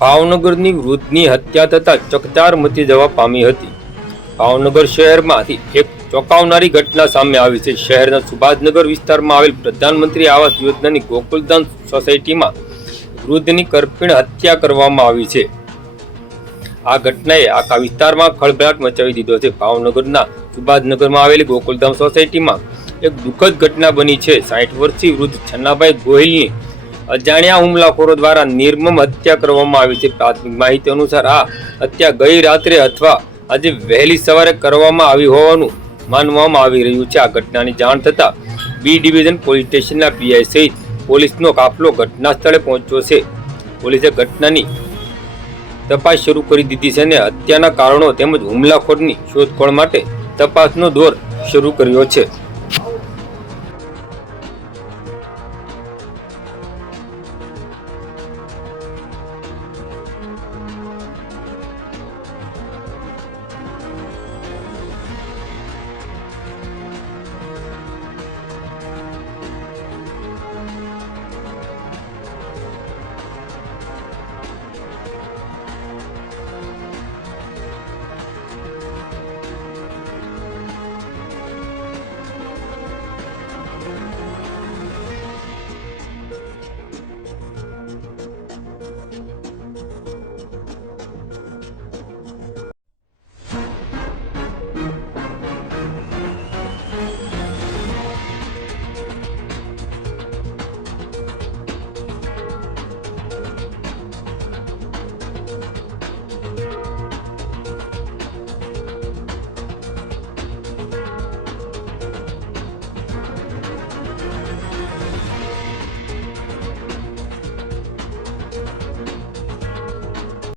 ભાવનગરની વૃદ્ધની હત્યા થતાં ચકચાર મચી જવા પામી હતી। ભાવનગર શહેરમાંથી એક ચોંકાવનારી ઘટના સામે આવી છે। શહેરના સુભાષનગર વિસ્તારમાં આવેલ પ્રધાનમંત્રી આવાસ યોજનાની ગોકુલધામ સોસાયટીમાં વૃદ્ધની કરપીણ હત્યા કરવામાં આવી છે। આ ઘટનાએ આખા વિસ્તારમાં ખળભળાટ મચાવી દીધો છે। ભાવનગરના સુભાષનગરમાં આવેલી ગોકુલધામ સોસાયટીમાં એક દુઃખદ ઘટના બની છે। 60 વર્ષીય વૃદ્ધ છન્નાભાઈ ગોહિલની અજાણ્યા હુમલાખોરો દ્વારા નિર્મમ હત્યા કરવામાં આવી છે। પ્રાથમિક માહિતી અનુસાર આ હત્યા ગઈ રાત્રે અથવા આજે વહેલી સવારે કરવામાં આવી હોવાનું માનવામાં આવી રહ્યું છે। આ ઘટનાની જાણ થતાં બી ડિવિઝન પોલીસ સ્ટેશનના પીઆઈ સહિત પોલીસનો કાફલો ઘટના સ્થળે પહોંચ્યો છે। પોલીસે ઘટનાની તપાસ શરૂ કરી દીધી છે અને હત્યાના કારણો તેમજ હુમલાખોરની શોધખોળ માટે તપાસનો દોર શરૂ કર્યો છે।